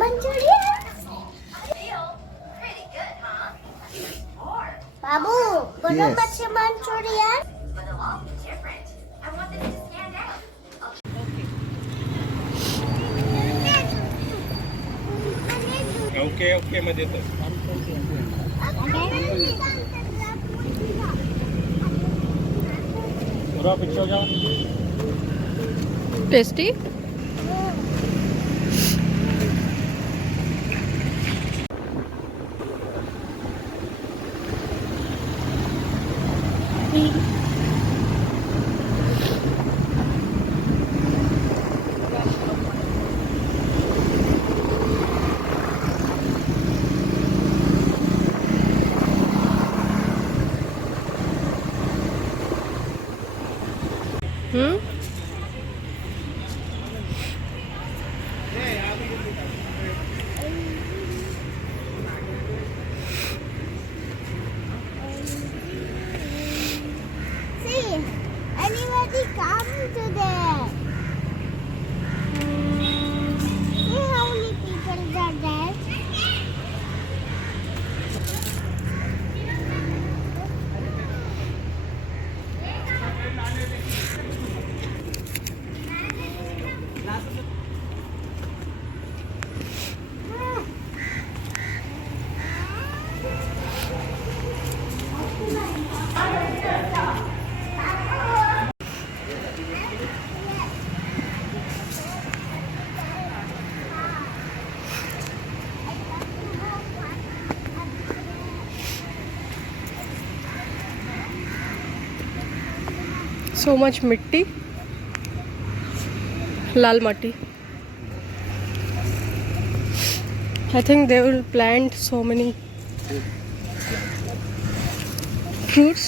Manchurian. Babu, bana Yes. bache Manchurian. Okay okay मध्ये तर थोड़ा पीछे हो जाओ. Tasty. See, anybody come to there? See how many people are there? So much mitti, lal matti. I think they will plant so many fruit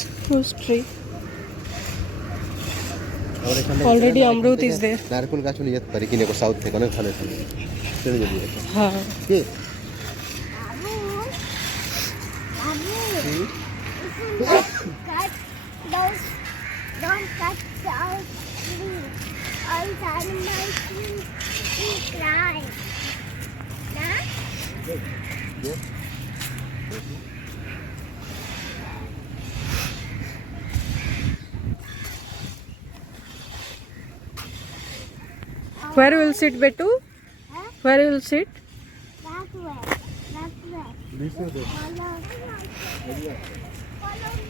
tree. Already amrut is there. নারকেল গাছও নিয়ে যেতে পারি কিনে সাউথ থেকে অনেক ভালো এখানে চলে যাবি হ্যাঁ কি Cut those, don't cut those trees. All animals will cry. Nah? where you will sit Betu? Huh? Where you will sit? That way. That way. দিছে তো Follow. Follow me.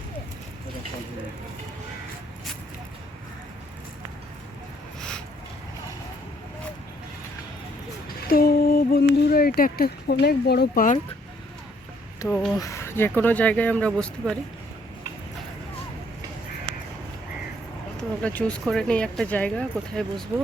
তো বন্ধুরা এটা একটা অনেক বড় পার্ক, তো যে কোনো জায়গায় আমরা বসতে পারি। তো আমরা চুজ করে নিই একটা জায়গা কোথায় বসবো।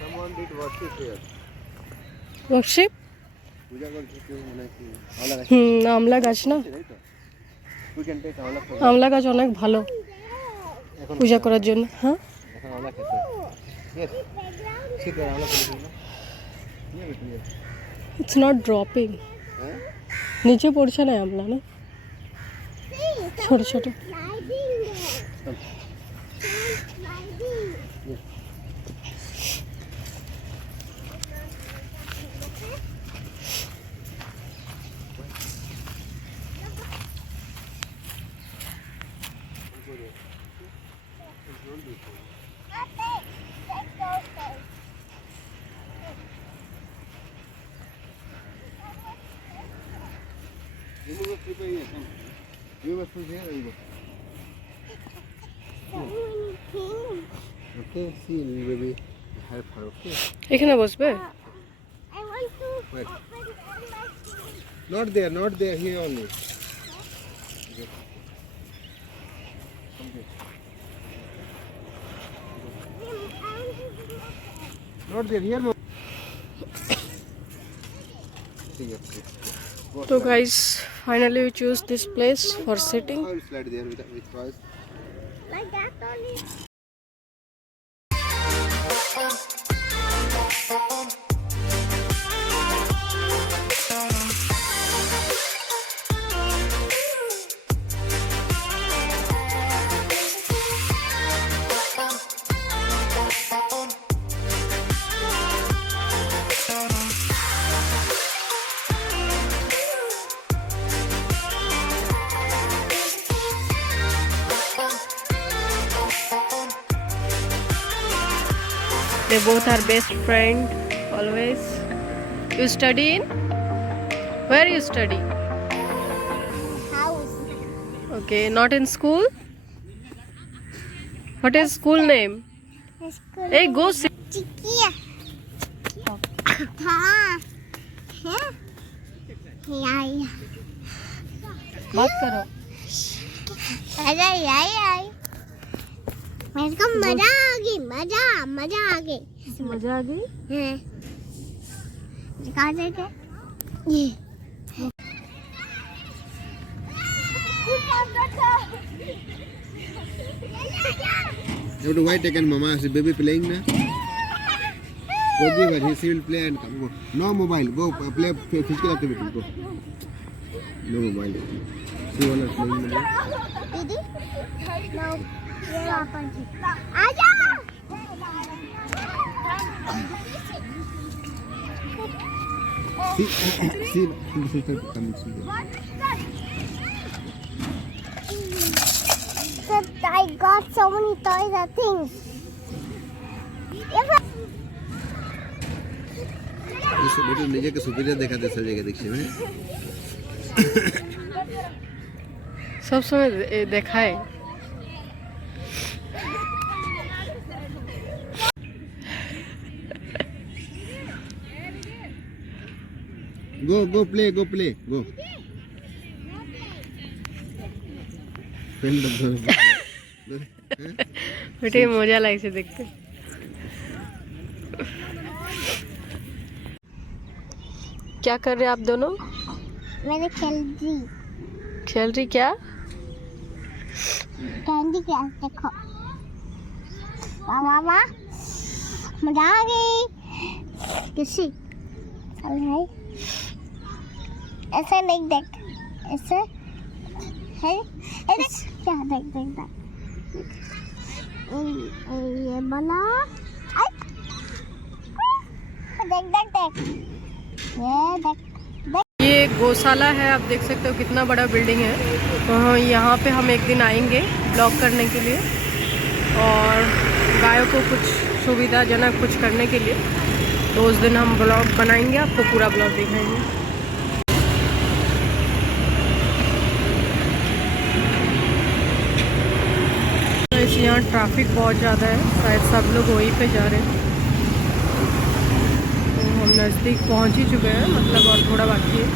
someone did worship here ওয়ার্কশিপ পূজা করতে কেউ মানে কি ভালো লাগে আমলা গাছ না, তাই তো we can take আমলা আমলা গাছ অনেক ভালো এখন পূজা করার জন্য। হ্যাঁ এখন আমলা খেতে yes ঠিক আছে আমলা খেতে না নিয়ে বেটি ইটস নট ড্রপিং, হ্যাঁ নিচে পড়ছে না আমলা না, ছোট ছোট। Remove the slipper here. Come. You must put here. There you go. So many things. Okay. See, baby. Help her. Okay. এখানে বসবে? I want to Wait. open all my things. Not there. Not there. Here only. Okay. Come here. I want to do my Not there. Here. See, yes, yes, yes. Go to slide. Guys finally we choose this place for sitting. I will slide there with toys. like that only. They both are best friend always. You study in? Where you study? House. Okay, not in school? What is school name? Hey, go sit. Chikia. हाँ. हैं? याय. बात करो. अरे याय. मेरे को मजा आ गई. मजा आ गई. मजा आ गई? हैं. दिखा देते. ये. You have to wait again, Mama. Is the baby playing now? Go give her. She will play and come. Go. No mobile. Go play physical activity. Go. No mobile. She wanna play mobile. दीदी. No. आजा. See, see, the sister comes. So I got so many toys and things. इस बेटे नीचे के superior देखा दे सब जगह देखिए में सब समय देखा है. go play go friend बेटे मजा लागছে দেখতে. क्या कर रहे हैं आप दोनों? मैंने खेल रही क्या? कैंडी क्रश देखो. वाह मजा आ गई. किसी चल भाई ऐसे नहीं देख. ऐसे है. ऐसे क्या देख. ये बना. देख. ये देख. ये गौशाला है, आप देख सकते हो कितना बड़ा बिल्डिंग है. तो यहाँ पे हम एक दिन आएंगे ब्लॉग करने के लिए और गायों को कुछ सुविधाजनक कुछ करने के लिए. तो उस दिन हम ब्लॉग बनाएंगे, आपको पूरा ब्लॉग दिखाएंगे. तो इस यहाँ ट्रैफिक बहुत ज़्यादा है, शायद सब लोग वहीं पे जा रहे हैं. तो हम नज़दीक पहुँच ही चुके हैं, मतलब और थोड़ा बाकी है.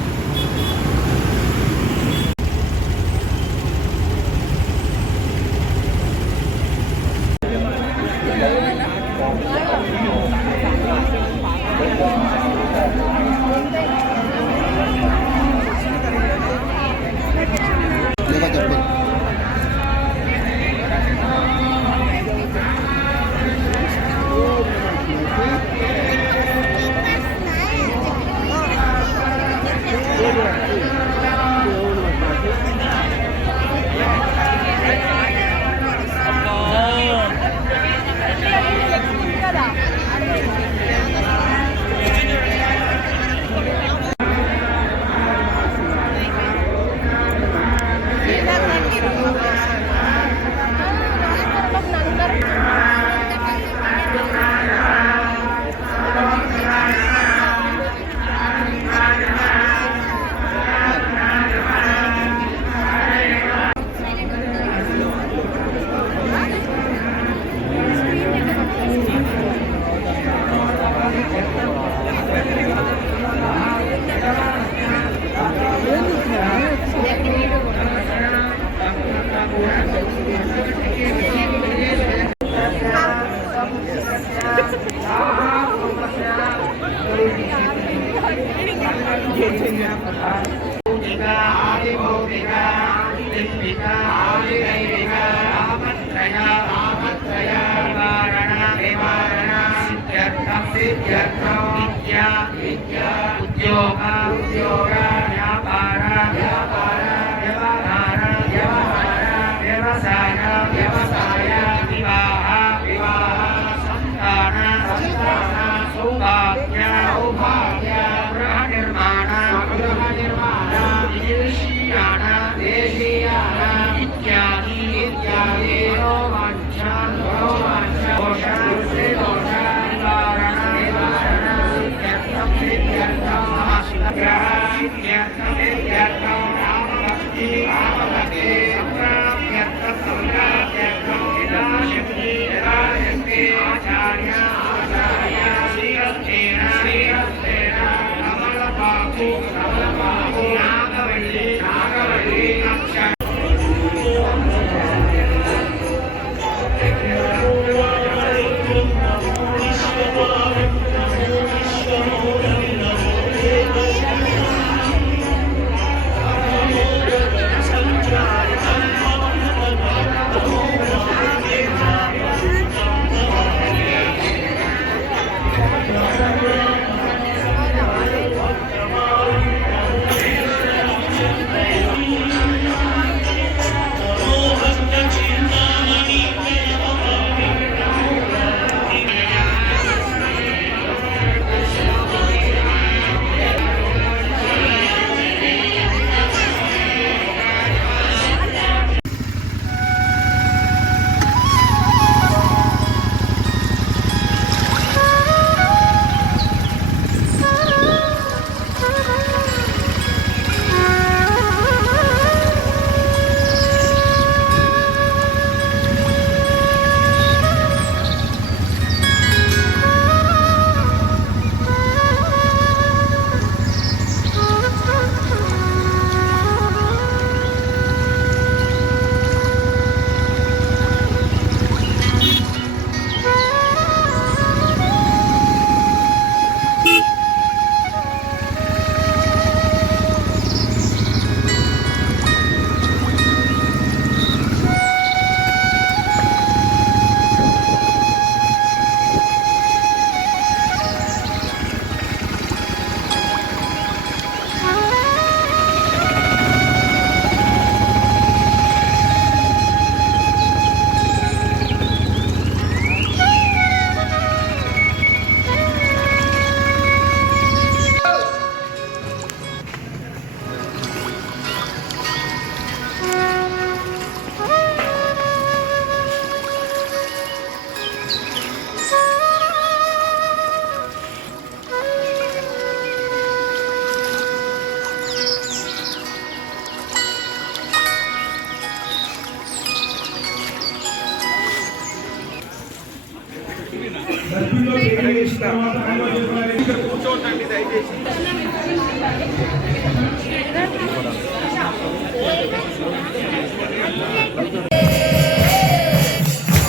కూర్చోండి దయచేసి.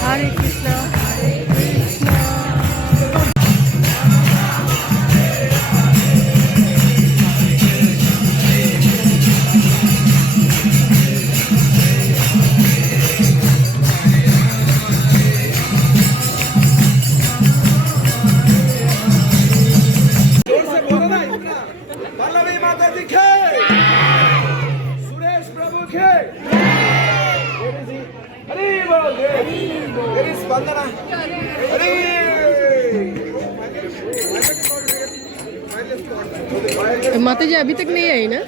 हरे कृष्णा हरे कृष्णा। जोर से बोलो ना इतना। पल्लवी माता जी के, सुरेश प्रभु के, हरि बोल, हरि स्पंदना, हरि। माता जी अभी तक नहीं आई ना?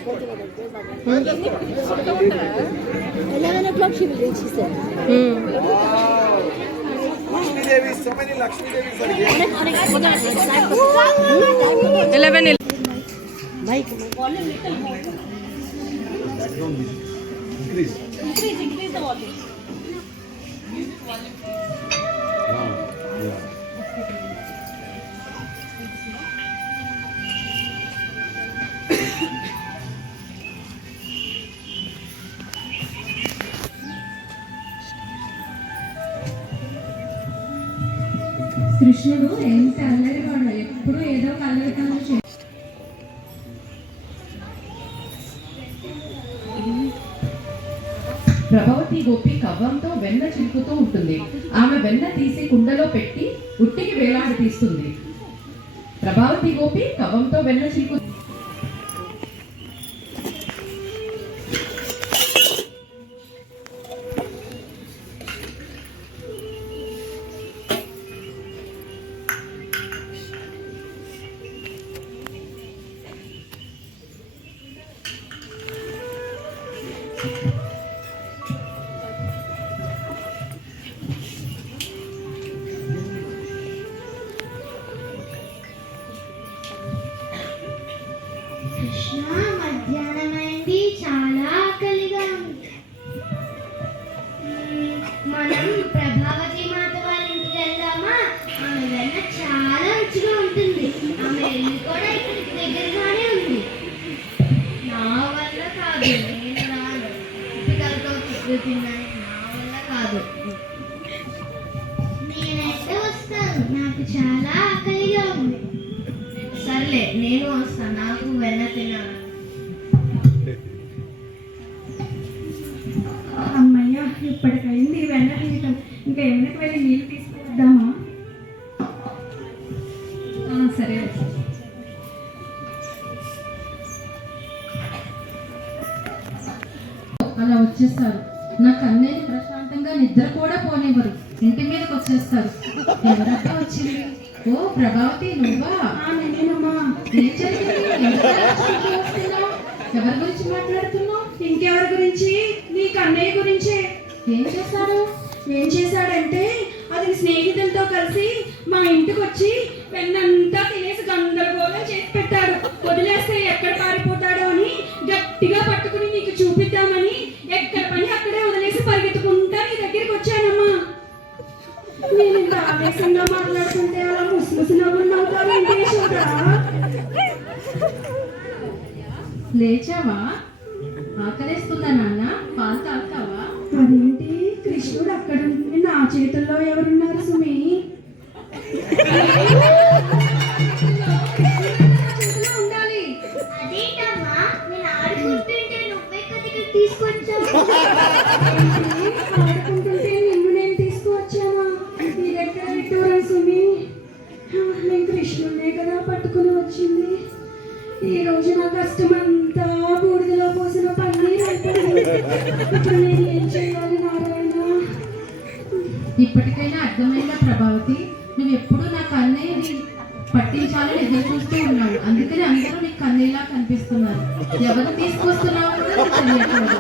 11 o'clock she will reach, she said. Lakshmi Devi, so many Lakshmi Devi are here. 11 Increase the volume. కృష్ణుడు ఎంత అల్లరివాడు, ఎప్పుడు ఏదో ఒక అల్లరితనం ప్రభావతి గోపి కవ్వంతో వెన్న చిలుకుతూ ఉంటుంది. ఆమె వెన్న తీసి కుండలో పెట్టి ఉట్టికి వేలాడి తీస్తుంది. ప్రభావతి గోపి కవ్వంతో వెన్న చిలుకు కృష్ణ, మధ్యాహ్నమైంది, చాలా ఆకలిగా ఉంది. మనం ప్రభావతి మాత వాళ్ళ ఇంటికి వెళ్దామా? ఆమె వెన్న చాలా రుచిగా ఉంటుంది. ఆమె ఇల్లు కూడా ఇక్కడికి దగ్గరగానే ఉంది. నా వల్ల కాదు, నేను రాను. పిల్లలతో తిట్లు తిన్నాను, నా వల్ల కాదు. నేనైతే వస్తాను, నాకు చాలా ఆకలిగా ఉంది. సర్లే, నేను వస్తాను, నాకు వెన్న తినాలి. అమ్మయ్య, ఇప్పటికైంది వెన్న తీయటం. ఇంకా వెనక్కి వెళ్ళి నీళ్ళు తీసుకువద్దామా? సరే. అలా వచ్చేస్తారు. నా కన్నయ్యని ప్రశాంతంగా నిద్ర కూడా పోనివ్వరు. ఇంటి మీదకి వచ్చేస్తారు. ఎవరబ్బా వచ్చింది? ఓ ప్రభావతి, నువ్వా? నేనేనమ్మా. ఏం జరిగింది? ఎందుకు అలా చూస్తూ వస్తున్నావ్? ఎవరి గురించి మాట్లాడుతున్నావు? ఇంకెవరి గురించి? నీ కన్నయ్య గురించే. ఏం చేశాడు? ఏం చేశాడంటే, అతని స్నేహితులతో కలిసి మా ఇంటికి వచ్చి వెన్నంతా తినేసి గందరగోళం చేసి పెట్టాడు. వదిలేస్తే ఎక్కడ పారిపోతాడో అని గట్టిగా పట్టుకుని నీకు చూపిద్దామని ఎక్కడ పని అక్కడే వదిలేసి పరిగెత్తుకుంటా నీ దగ్గరికి వచ్చానమ్మా. నేను ఇంత ఆవేశంగా మాట్లాడుతుంటే అలా ముసుముసు నవ్వులు నవ్వుతావేంటి యశోదా? లేచావా? ఆకలేస్తుందా నాన్న? పాలు తాగుతావా? అదేంటి, కృష్ణుడు అక్కడ ఉండి నా చేతుల్లో ఎవరున్నారు సుమి? ఉండాలి. అదేంటమ్మా, నేను ఆడుకుంటుంటే నువ్వే కదికి తీసుకొచ్చావు. ఆడుకుంటుంటే నిన్ను నేను తీసుకువచ్చావా? నీ దగ్గర పెట్టూరా సుమి? నేను కృష్ణుడినే కదా పట్టుకుని వచ్చింది. ఈ రోజు నా కష్టమంతా బూడిదలో పోసిన పన్నీరు అయిపోయింది. ఇప్పుడు నేను ఏం చేయాలి నారాయణ? ఇప్పటికైనా అర్థమైందా ప్రభావతి? నువ్వు ఎప్పుడు నా కన్నయ్యని పట్టించాలని ఎదురు చూస్తూ ఉన్నావు. అందుకని అందరూ నీకు కన్నయ్యలా కనిపిస్తున్నారు. ఎవరు తీసుకొస్తున్నావు కూడా నీకు తెలియకూడదు.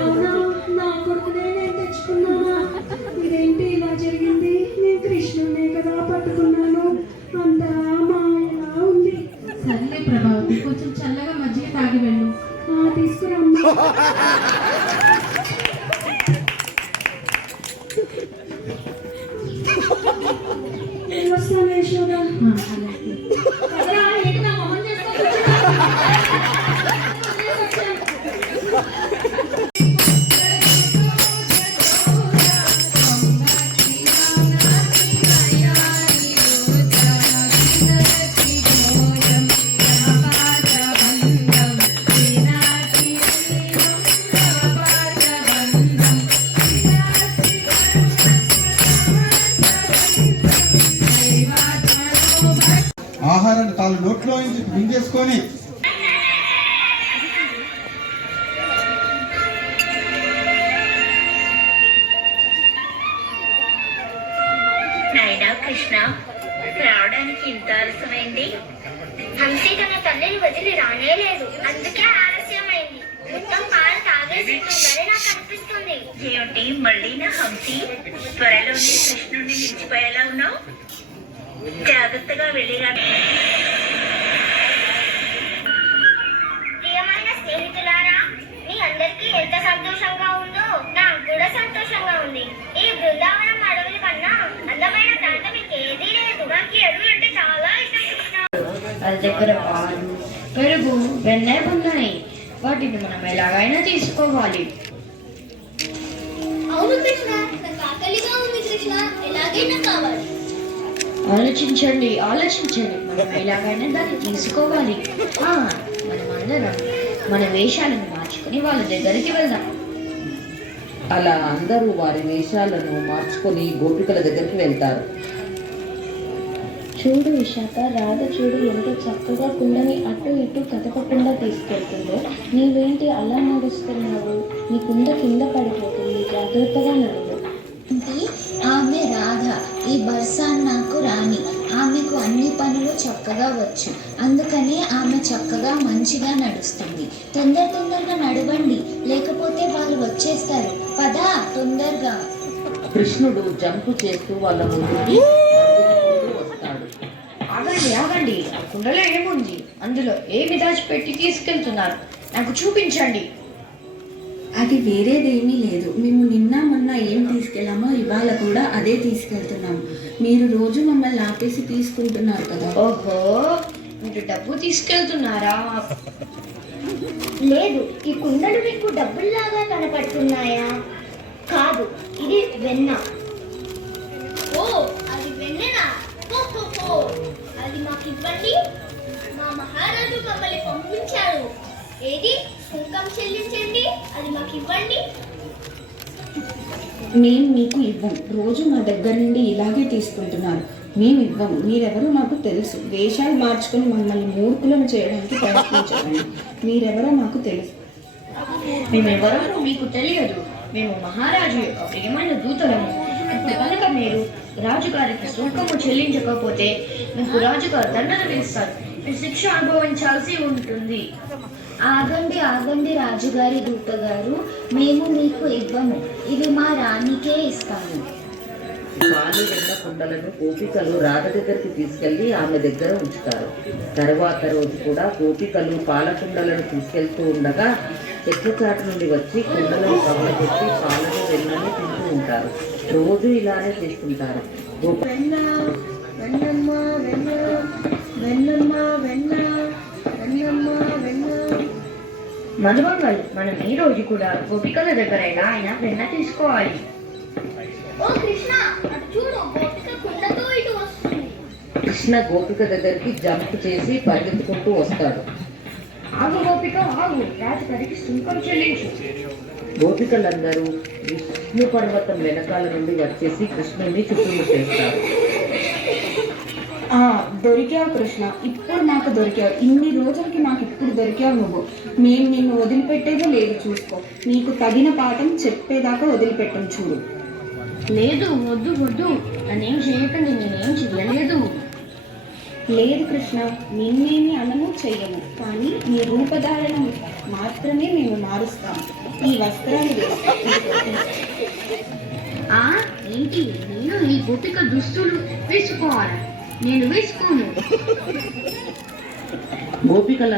అవునా, నా కొడుకునే నేను తెచ్చుకున్నానా? ఇదేంటి ఇలా జరిగింది? నేను కృష్ణుడినే కదా పట్టుకున్నాను. అంతా మాయలా ఉంది. సర్లే ప్రభావతి, కొంచెం చల్లగా మజ్జిగ తాగి వెళ్ళు. తీసుకురమ్మా. వస్తాను యశోద. అలాగే. కదరా, ఏంటి నా మొహం చేసుకొని కూర్చున్నావు? ఆహారాన్ని తాను నోట్లో నుంచి మింగేసుకొని నాయనా కృష్ణ, రావడానికి ఇంత ఆలస్యమైంది? హంసి తన తల్లిని వదిలి రానే లేదు, అందుకే ఆలస్యమైంది. మొత్తం పాలు తాగేసిందని నాకు అనిపిస్తుంది. ఏమిటి మళ్ళీ నా హంసి? త్వరలోనే కృష్ణుడిని నిలిచిపోయేలా ఉన్నావు. జాగ్రత్తగా వెళ్ళిరా. ప్రియమైన స్నేహితులారా, మీ అందరికీ ఎంత సంతోషంగా ఉందో నాకు కూడా సంతోషంగా ఉంది. ఈ బృందావనం అడవుల కన్నా అందమైన ప్రాంతం ఇంకేదీ లేదు. నాకు ఈ అడవులు అంటే చాలా ఇష్టం. వాళ్ళ దగ్గర పాలు, పెరుగు, వెన్నె ఉన్నాయి. వాటిని మనం ఎలాగైనా తీసుకోవాలి. అవును కృష్ణ, నాకు ఆకలిగా ఉంది కృష్ణ, ఎలాగైనా కావాలి. ఆలోచించండి, ఆలోచించండి. మనం ఎలాగైనా దాన్ని తీసుకోవాలి. మనం అందరం మన వేషాలను మార్చుకుని వాళ్ళ దగ్గరికి వెళ్దాం. అలా అందరూ వారి వేషాలను మార్చుకొని గోపికల దగ్గరికి వెళ్తారు. చూడు విశాఖ, రాధ చూడు ఎంత చక్కగా కుండని అటు ఇటు కదపకుండా తీసుకెళ్తుందో. నీవేంటి అలా నడుస్తున్నావు? నీ కుండ కింద పడిపోతుంది, జాగ్రత్తగా నడువు. ఆమె రాధ, ఈ బర్సాన్ నాకు రాణి. ఆమెకు అన్ని పనులు చక్కగా వచ్చు, అందుకనే ఆమె చక్కగా మంచిగా నడుస్తుంది. తొందరగా నడవండి, లేకపోతే వాళ్ళు వచ్చేస్తారు. పదా తొందరగా. కృష్ణుడు జంపు చేస్తూ వాళ్ళ ముందుకి వస్తాడు. ఆగండి, ఆ కుండలో ఏముంది? అందులో ఏమి దాచిపెట్టి తీసుకెళ్తున్నారు? నాకు చూపించండి. అది వేరేదేమీ లేదు. మేము నిన్న మొన్న ఏం తీసుకెళ్ళామో ఇవాళ కూడా అదే తీసుకెళ్తున్నాము. మీరు రోజు మమ్మల్ని ఆపేసి తీసుకుంటున్నారు కదా. ఓహో, మీరు డబ్బు తీసుకెళ్తున్నారా? లేదు, ఈ కుండలు మీకు డబ్బుల్లాగా కనపడుతున్నాయా? కాదు, ఇది వెన్న. ఓ, అది వెన్నెనా? అది మాకు ఇవ్వండి. మా మహారాజు మమ్మల్ని పంపించారు. ఏది సుంకం చెల్లించండి, అది మాకు ఇవ్వండి. మేము మీకు ఇవ్వం. రోజు మా దగ్గర నుండి ఇలాగే తీసుకుంటున్నారు. మేము ఇవ్వము. మీరెవరో మాకు తెలుసు. వేషాలు మార్చుకొని మమ్మల్ని మూర్ఖులను చేయడానికి ప్రయత్నించండి. మీరెవరో మాకు తెలుసు. మేమెవరో మీకు తెలియదు. మేము మహారాజు యొక్క ప్రియమైన దూతలము. ఇప్పుడు కనుక మీరు రాజుగారికి సుంకము చెల్లించకపోతే మీకు రాజుగారు దండన వేస్తారు. మీరు శిక్ష అనుభవించాల్సి ఉంటుంది. ఆగండి రాజుగారి దూతగారు, మేము మీకు ఇవ్వము. ఇది మా రాణికే ఇస్తాము. పాలు వెన్న కుండలను గోపికలు రాధ దగ్గరికి తీసుకెళ్లి ఆమె దగ్గర ఉంచుతారు. తర్వాత రోజు కూడా గోపికలు పాల కుండలను తీసుకెళ్తూ ఉండగా చెట్ల చాటు నుండి వచ్చి కుండలను కవలపెట్టి పాలను వెన్నని తింటూ ఉంటారు. రోజు ఇలానే చేస్తుంటారు. మధుమంగల్, మనం ఈ రోజు కూడా గోపికల దగ్గరైనా ఆయన వెన్న తీసుకోవాలి. ఓ కృష్ణ, అటు చూడు, గోపిక కుండతో ఇటు వస్తుంది. కృష్ణ గోపిక దగ్గరికి జంప్ చేసి పరిగెత్తుకుంటూ వస్తాడు. ఆగు గోపిక, ఆగు. రాజుగారికి సుంకం చెల్లించు. గోపికలందరూ విష్ణు పర్వతం వెనకాల నుండి వచ్చేసి కృష్ణుడిని చుట్టుముట్టేస్తారు. దొరికావు కృష్ణ, ఇప్పుడు నాకు దొరికావు. ఇన్ని రోజులకి నాకు ఇప్పుడు దొరికావు నువ్వు. మేము నిన్ను వదిలిపెట్టేదే లేదు, చూసుకో. నీకు తగిన పాఠం చెప్పేదాకా వదిలిపెట్టం చూడు. లేదు, వద్దు, నన్నేం చేయకండి, నేనేం చెయ్యలేదు. లేదు కృష్ణ, నిన్నేమి అనము చెయ్యము, కానీ నీ రూపధారణ మాత్రమే మేము మారుస్తాము. ఈ వస్త్రాలు ఏంటి? నేను ఈ గోపిక దుస్తులు వేసుకోవాలి? నేను వేసుకోను. గోపికల